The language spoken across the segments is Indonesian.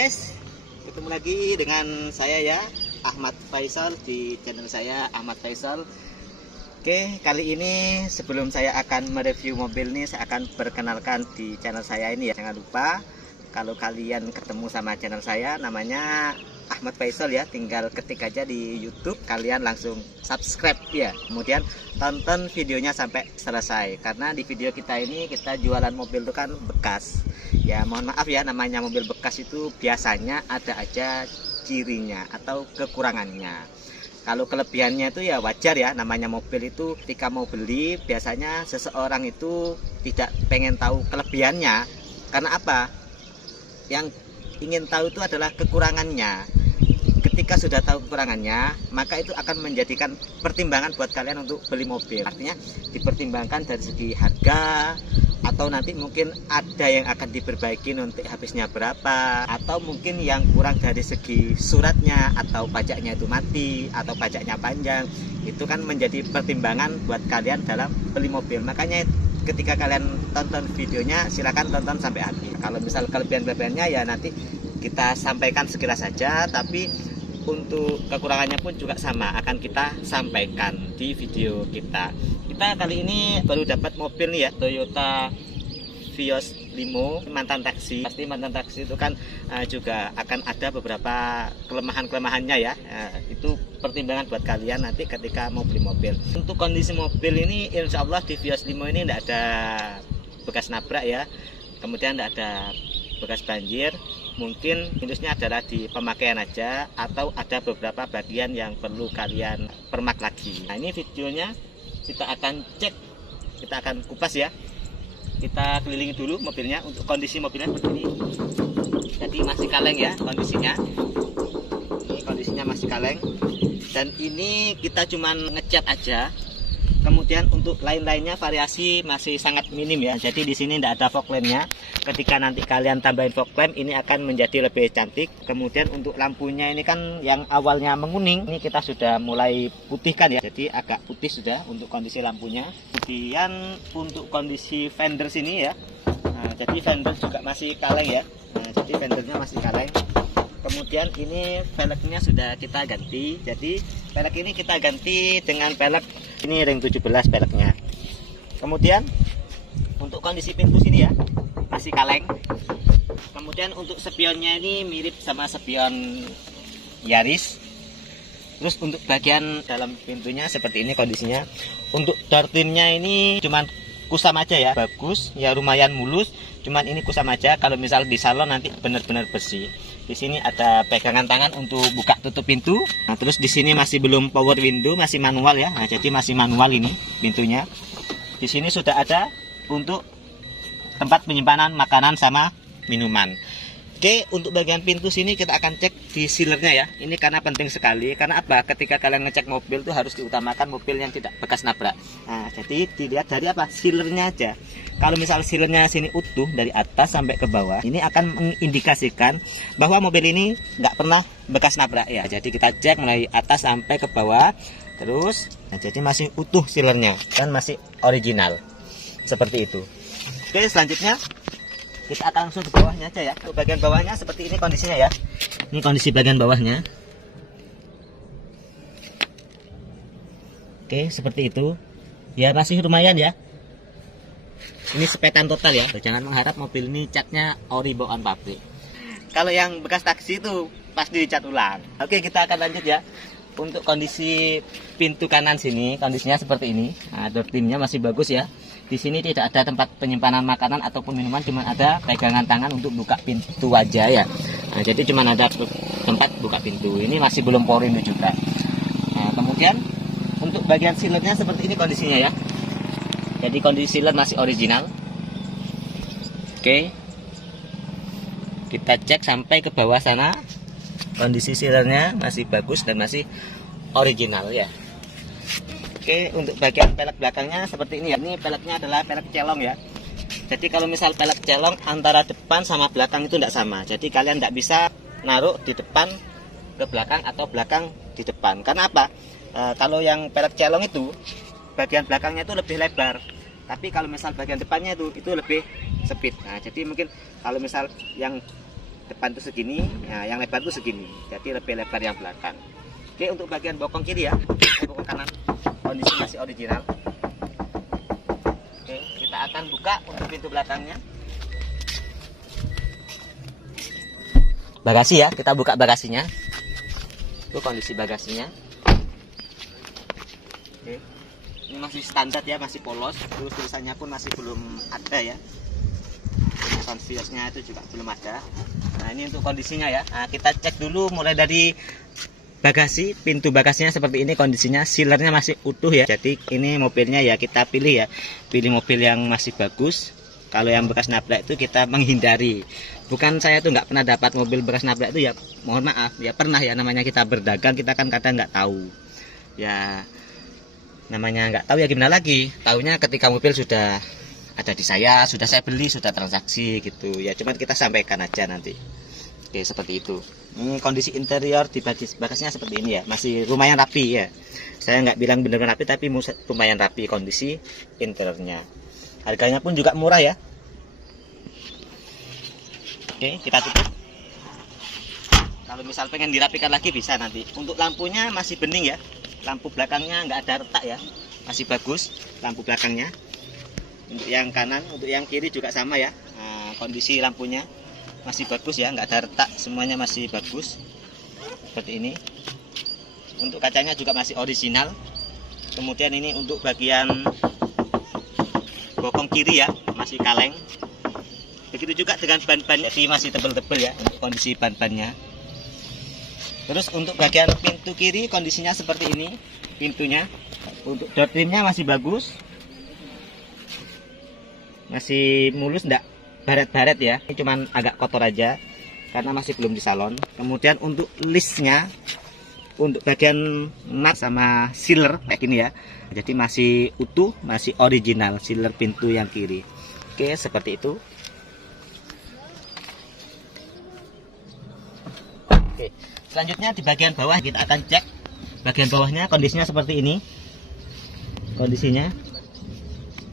guys, ketemu lagi dengan saya ya, Ahmad Faisal, di channel saya Ahmad Faisal. Oke, kali ini sebelum saya akan mereview mobil ini, saya akan perkenalkan di channel saya ini ya. Jangan lupa kalau kalian ketemu sama channel saya, namanya Ahmad Faisal ya, tinggal ketik aja di YouTube, kalian langsung subscribe ya. Kemudian tonton videonya sampai selesai, karena di video kita ini kita jualan mobil itu kan bekas. Ya mohon maaf ya, namanya mobil bekas itu biasanya ada aja cirinya atau kekurangannya. Kalau kelebihannya itu ya wajar ya, namanya mobil itu ketika mau beli biasanya seseorang itu tidak pengen tahu kelebihannya. Karena apa? Yang ingin tahu itu adalah kekurangannya. Ketika sudah tahu kekurangannya, maka itu akan menjadikan pertimbangan buat kalian untuk beli mobil. Artinya dipertimbangkan dari segi harga, atau nanti mungkin ada yang akan diperbaiki nanti habisnya berapa, atau mungkin yang kurang dari segi suratnya, atau pajaknya itu mati, atau pajaknya panjang. Itu kan menjadi pertimbangan buat kalian dalam beli mobil. Makanya ketika kalian tonton videonya, silakan tonton sampai habis. Kalau misal kelebihan-kelebihannya ya nanti kita sampaikan sekilas saja, tapi untuk kekurangannya pun juga sama akan kita sampaikan di video kita. Kita kali ini baru dapat mobil nih ya, Toyota Vios Limo, mantan taksi. Pasti mantan taksi itu kan juga akan ada beberapa kelemahan-kelemahannya ya. Itu pertimbangan buat kalian nanti ketika mau beli mobil. Untuk kondisi mobil ini, insya Allah di Vios Limo ini tidak ada bekas nabrak ya, kemudian tidak ada bekas banjir. Mungkin minusnya adalah di pemakaian aja, atau ada beberapa bagian yang perlu kalian permak lagi. Nah, ini videonya kita akan cek, kita akan kupas ya. Kita kelilingi dulu mobilnya. Untuk kondisi mobilnya seperti ini. Jadi masih kaleng ya kondisinya. Ini kondisinya masih kaleng. Dan ini kita cuman ngecat aja. Kemudian untuk lain-lainnya variasi masih sangat minim ya. Jadi di sini tidak ada fog lamp-nya. Ketika nanti kalian tambahin fog lamp, ini akan menjadi lebih cantik. Kemudian untuk lampunya ini kan yang awalnya menguning, ini kita sudah mulai putihkan ya. Jadi agak putih sudah untuk kondisi lampunya. Kemudian untuk kondisi fender sini ya. Nah, jadi fender juga masih kaleng ya. Nah, jadi fendernya masih kaleng. Kemudian ini velgnya sudah kita ganti. Jadi velg ini kita ganti dengan velg ini ring 17 velgnya. Kemudian untuk kondisi pintu sini ya masih kaleng. Kemudian untuk spionnya ini mirip sama spion Yaris. Terus untuk bagian dalam pintunya seperti ini kondisinya. Untuk door trimnya ini cuman kusam aja ya, bagus ya, lumayan mulus. Cuman ini kusam aja. Kalau misal di salon nanti benar-benar bersih. Di sini ada pegangan tangan untuk buka tutup pintu. Nah, terus di sini masih belum power window, masih manual ya. Nah, jadi masih manual ini pintunya. Di sini sudah ada untuk tempat penyimpanan makanan sama minuman. Oke, untuk bagian pintu sini kita akan cek di sealernya ya. Ini karena penting sekali. Karena apa? Ketika kalian ngecek mobil tuh harus diutamakan mobil yang tidak bekas nabrak. Nah, jadi dilihat dari apa? Sealernya aja. Kalau misal sealernya sini utuh dari atas sampai ke bawah, ini akan mengindikasikan bahwa mobil ini nggak pernah bekas nabrak ya. Jadi kita cek mulai atas sampai ke bawah. Terus, nah jadi masih utuh sealernya dan masih original. Seperti itu. Oke, selanjutnya kita akan langsung ke bawahnya aja ya. Untuk bagian bawahnya seperti ini kondisinya ya. Ini kondisi bagian bawahnya. Oke, seperti itu. Ya masih lumayan ya. Ini sepetan total ya. Jangan mengharap mobil ini catnya ori bawaan pabrik. Kalau yang bekas taksi itu pasti dicat ulang. Oke, kita akan lanjut ya. Untuk kondisi pintu kanan sini kondisinya seperti ini. Nah, door trimnya masih bagus ya. Di sini tidak ada tempat penyimpanan makanan ataupun minuman, cuma ada pegangan tangan untuk buka pintu aja ya. Nah, jadi cuma ada tempat buka pintu. Ini masih belum power window juga. Nah, kemudian untuk bagian sealernya seperti ini kondisinya ya. Jadi kondisi sealer masih original. Oke. Kita cek sampai ke bawah sana. Kondisi sealernya masih bagus dan masih original ya. Oke, untuk bagian pelek belakangnya seperti ini ya. Ini peleknya adalah pelek celong ya. Jadi kalau misal pelek celong antara depan sama belakang itu tidak sama. Jadi kalian tidak bisa naruh di depan ke belakang atau belakang di depan. Karena apa? Kalau yang pelek celong itu bagian belakangnya itu lebih lebar. Tapi kalau misal bagian depannya itu lebih sempit. Nah, jadi mungkin kalau misal yang depan tuh segini, nah, yang lebar tuh segini, jadi lebih lebar yang belakang. Oke, untuk bagian bokong kiri ya, bokong kanan kondisi masih original. Oke, kita akan buka untuk pintu belakangnya. Bagasi ya, kita buka bagasinya. Itu kondisi bagasinya. Oke, ini masih standar ya, masih polos. Terus tulisannya pun masih belum ada ya. Konsiusnya itu juga belum ada. Nah, ini untuk kondisinya ya. Nah, kita cek dulu mulai dari bagasi. Pintu bagasinya seperti ini kondisinya, sealernya masih utuh ya. Jadi ini mobilnya ya kita pilih ya, pilih mobil yang masih bagus. Kalau yang bekas nabrak itu kita menghindari. Bukan saya tuh nggak pernah dapat mobil bekas nabrak itu ya, mohon maaf ya, pernah ya, namanya kita berdagang, kita kan kadang nggak tahu ya, namanya nggak tahu ya gimana lagi. Tahunya ketika mobil sudah ada di saya, sudah saya beli, sudah transaksi gitu ya, cuman kita sampaikan aja nanti. Oke, seperti itu. Ini kondisi interior di bagasinya seperti ini ya, masih lumayan rapi ya. Saya nggak bilang benar-benar rapi, tapi lumayan rapi kondisi interiornya. Harganya pun juga murah ya. Oke, kita tutup. Kalau misal pengen dirapikan lagi bisa nanti. Untuk lampunya masih bening ya, lampu belakangnya nggak ada retak ya, masih bagus lampu belakangnya. Untuk yang kanan, untuk yang kiri juga sama ya. Nah, kondisi lampunya masih bagus ya, nggak ada retak, semuanya masih bagus seperti ini. Untuk kacanya juga masih original. Kemudian ini untuk bagian bokong kiri ya, masih kaleng. Begitu juga dengan ban-bannya, masih tebel-tebel ya untuk kondisi ban-bannya. Terus untuk bagian pintu kiri kondisinya seperti ini pintunya. Untuk door trimnya masih bagus, masih mulus, enggak baret-baret ya. Ini cuman agak kotor aja karena masih belum di salon. Kemudian untuk listnya, untuk bagian nut sama sealer kayak gini ya, jadi masih utuh, masih original sealer pintu yang kiri. Oke, seperti itu. Oke, selanjutnya di bagian bawah kita akan cek bagian bawahnya, kondisinya seperti ini. Kondisinya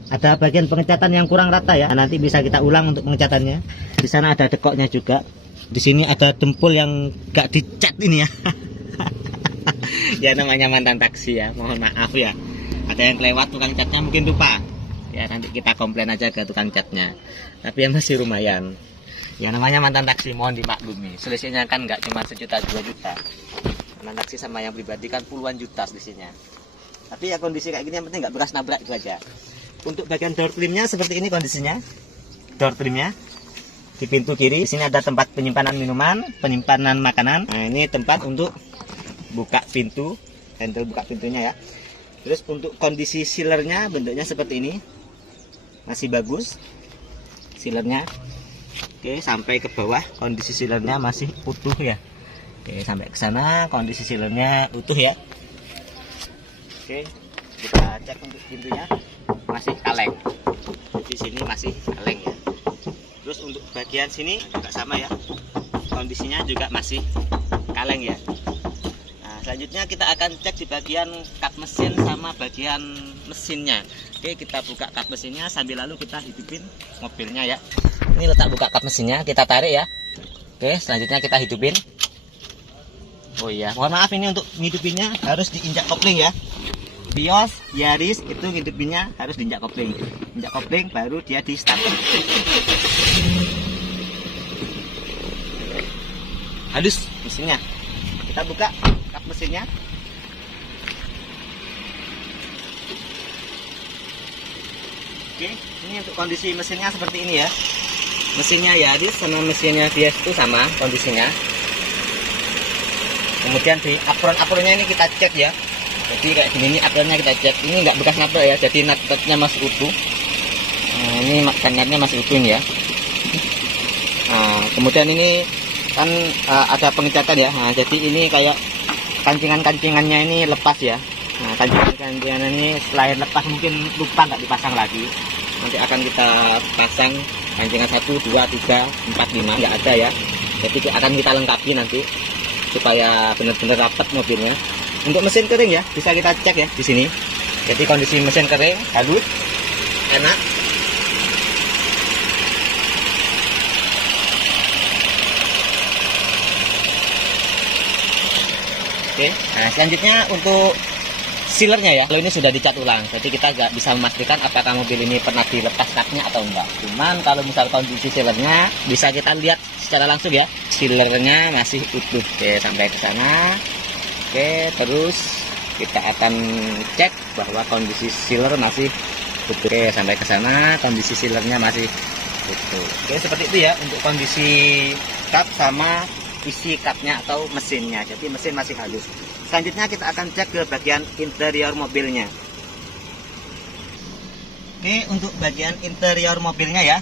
ada bagian pengecatan yang kurang rata ya, nanti bisa kita ulang untuk pengecatannya. Di sana ada dekoknya juga. Di sini ada dempul yang gak dicat ini ya. Ya namanya mantan taksi ya, mohon maaf ya. Ada yang kelewat tukang catnya mungkin lupa. Ya nanti kita komplain aja ke tukang catnya. Tapi yang masih lumayan. Ya namanya mantan taksi, mohon dimaklumi. Selisihnya kan nggak cuma 1 juta 2 juta. Mantan taksi sama yang pribadi kan puluhan juta selisihnya. Tapi ya kondisi kayak gini yang penting nggak bekas nabrak itu aja. Untuk bagian door trimnya seperti ini kondisinya. Door trimnya di pintu kiri. Di sini ada tempat penyimpanan minuman, penyimpanan makanan. Nah ini tempat untuk buka pintu, handle buka pintunya ya. Terus untuk kondisi sealernya bentuknya seperti ini, masih bagus sealernya. Oke, sampai ke bawah kondisi sealernya masih utuh ya. Oke, sampai ke sana kondisi sealernya utuh ya. Oke, kita cek untuk pintunya masih kaleng. Di sini masih kaleng ya. Terus untuk bagian sini juga sama ya, kondisinya juga masih kaleng ya. Nah, selanjutnya kita akan cek di bagian kap mesin sama bagian mesinnya. Oke, kita buka kap mesinnya sambil lalu kita hidupin mobilnya ya. Ini letak buka kap mesinnya, kita tarik ya. Oke, selanjutnya kita hidupin. Oh iya, mohon maaf ini untuk ngidupinnya harus diinjak kopling ya. Vios, Yaris itu ngidupinnya harus diinjak kopling. Injak kopling baru dia di start. Halus mesinnya. Kita buka kap mesinnya. Oke, ini untuk kondisi mesinnya seperti ini ya. Mesinnya Yaris sama mesinnya Vios itu sama kondisinya. Kemudian di apron-apronnya ini kita cek ya. Jadi kayak gini nih apronnya kita cek. Ini nggak bekas nabrak ya, jadi nut-nutnya masih utuh. Nah, ini kanannya masih utuh ya. Nah, kemudian ini kan ada pengecatan ya. Nah, jadi ini kayak kancingan-kancingannya ini lepas ya. Nah, kancingan-kancingan ini selain lepas mungkin lupa nggak dipasang lagi. Nanti akan kita pasang kancingan 1, 2, 3, 4, 5 nggak ada ya. Jadi akan kita lengkapi nanti supaya benar-benar rapat mobilnya. Untuk mesin kering ya bisa kita cek ya di sini. Jadi kondisi mesin kering halus, enak. Oke, nah selanjutnya untuk sealernya ya. Kalau ini sudah dicat ulang, jadi kita nggak bisa memastikan apakah mobil ini pernah dilepas kapnya atau enggak. Cuman kalau misal kondisi sealernya bisa kita lihat secara langsung ya, sealernya masih utuh. Oke, sampai ke sana. Oke, terus kita akan cek bahwa kondisi sealer masih utuh. Oke, sampai ke sana kondisi sealernya masih utuh. Oke, seperti itu ya untuk kondisi kap sama isi kapnya atau mesinnya. Jadi mesin masih halus. Selanjutnya kita akan cek ke bagian interior mobilnya. Oke, untuk bagian interior mobilnya ya,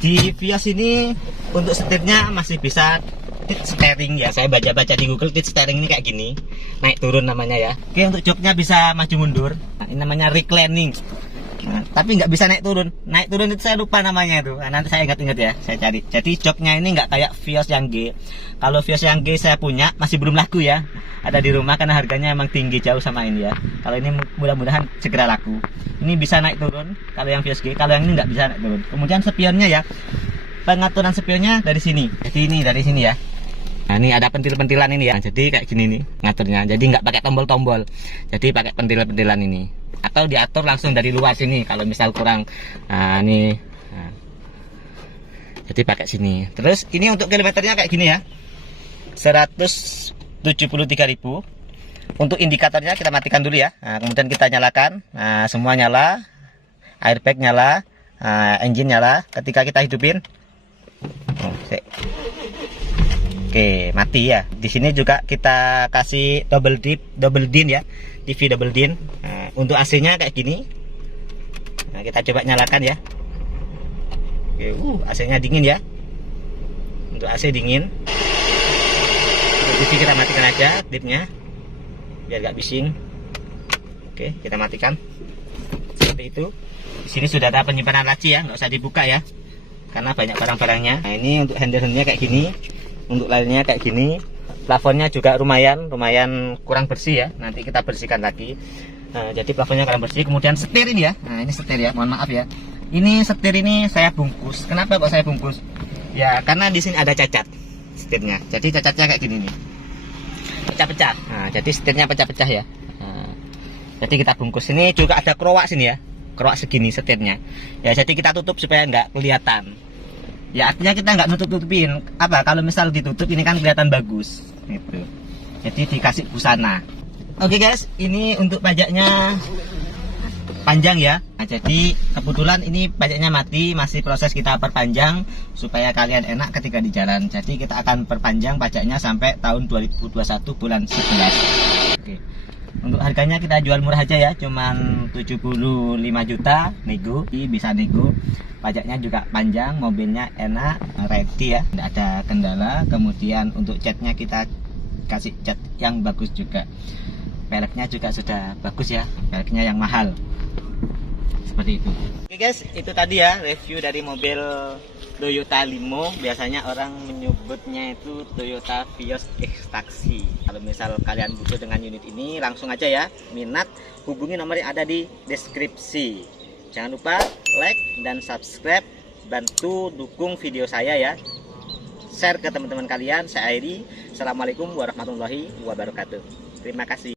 di Vios ini untuk setirnya masih bisa tit steering ya. Saya baca-baca di Google, tit steering ini kayak gini, naik turun namanya ya. Oke, untuk joknya bisa maju mundur. Nah, ini namanya reclining. Nah, tapi nggak bisa naik turun. Naik turun itu saya lupa namanya itu. Nah, nanti saya ingat-ingat ya, saya cari. Jadi joknya ini nggak kayak Vios yang G. Kalau Vios yang G saya punya masih belum laku ya. Ada di rumah karena harganya emang tinggi jauh sama ini ya. Kalau ini mudah-mudahan segera laku. Ini bisa naik turun kalau yang Vios G. Kalau yang ini nggak bisa naik turun. Kemudian spionnya ya. Pengaturan spionnya dari sini. Jadi ini dari sini ya. Nah, ini ada pentil-pentilan ini ya. Jadi kayak gini nih ngaturnya. Jadi nggak pakai tombol-tombol. Jadi pakai pentil-pentilan ini. Atau diatur langsung dari luar sini kalau misal kurang. Nah, ini. Nah. Jadi pakai sini. Terus ini untuk kilometernya kayak gini ya. 173.000. Untuk indikatornya kita matikan dulu ya. Nah, kemudian kita nyalakan. Nah, semua nyala. Airbag nyala. Engine nyala. Ketika kita hidupin. Oke, mati ya. Di sini juga kita kasih double din ya, TV double din. Nah, untuk AC-nya kayak gini. Nah, kita coba nyalakan ya. Oke, AC-nya dingin ya. Untuk AC dingin. Untuk TV kita matikan aja dipnya, biar gak bising. Oke, kita matikan. Seperti itu. Di sini sudah ada penyimpanan laci ya, nggak usah dibuka ya, karena banyak barang-barangnya. Nah, ini untuk handle-nya kayak gini. Untuk lainnya kayak gini. Plafonnya juga lumayan kurang bersih ya. Nanti kita bersihkan lagi. Nah, jadi plafonnya kurang bersih. Kemudian setir ini ya. Nah, ini setir ya. Mohon maaf ya. Ini setir ini saya bungkus. Kenapa kok saya bungkus? Ya, karena di sini ada cacat setirnya. Jadi cacatnya kayak gini nih. Pecah-pecah. Nah, jadi setirnya pecah-pecah ya. Nah, jadi kita bungkus. Ini juga ada kerowak sini ya. Kerowak segini setirnya. Ya, jadi kita tutup supaya nggak kelihatan. Ya, artinya kita nggak nutup-nutupin. Apa? Kalau misal ditutup ini kan kelihatan bagus. Gitu. Jadi dikasih busana. Oke guys, ini untuk pajaknya panjang ya. Nah, jadi kebetulan ini pajaknya mati, masih proses kita perpanjang supaya kalian enak ketika di jalan. Jadi kita akan perpanjang pajaknya sampai tahun 2021 bulan 11. Oke. Untuk harganya kita jual murah aja ya, cuman 75 juta nego, bisa nego. Pajaknya juga panjang, mobilnya enak, ready ya, tidak ada kendala. Kemudian untuk catnya kita kasih cat yang bagus juga. Peleknya juga sudah bagus ya, peleknya yang mahal. Seperti itu. Oke guys, itu tadi ya review dari mobil Toyota Limo. Biasanya orang menyebutnya itu Toyota Vios X-Taxi. Kalau misal kalian butuh dengan unit ini, langsung aja ya, minat, hubungi nomor yang ada di deskripsi. Jangan lupa like dan subscribe, bantu dukung video saya ya, share ke teman-teman kalian. Saya Airi. Assalamualaikum warahmatullahi wabarakatuh. Terima kasih.